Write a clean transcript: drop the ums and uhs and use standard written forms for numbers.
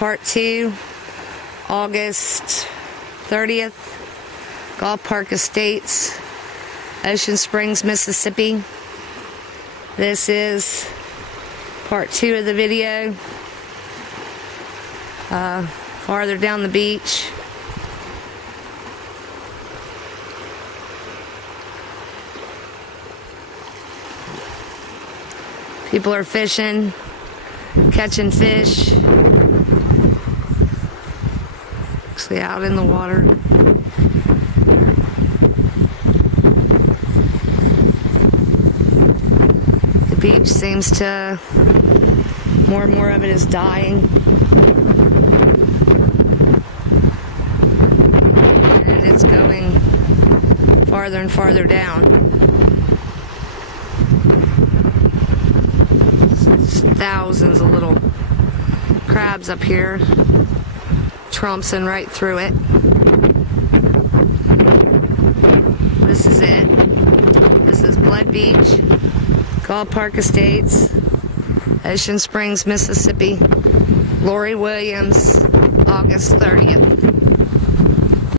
Part 2, August 30th, Golf Park Estates, Ocean Springs, Mississippi. This is part 2 of the video. Farther down the beach. People are fishing, catching fish. Actually out in the water. The beach seems to, more and more of it is dying. And it's going farther and farther down. Thousands of little crabs up here, tromping right through it. This is it. This is Blood Beach, Golf Park Estates, Ocean Springs, Mississippi. Lori Williams, August 30th.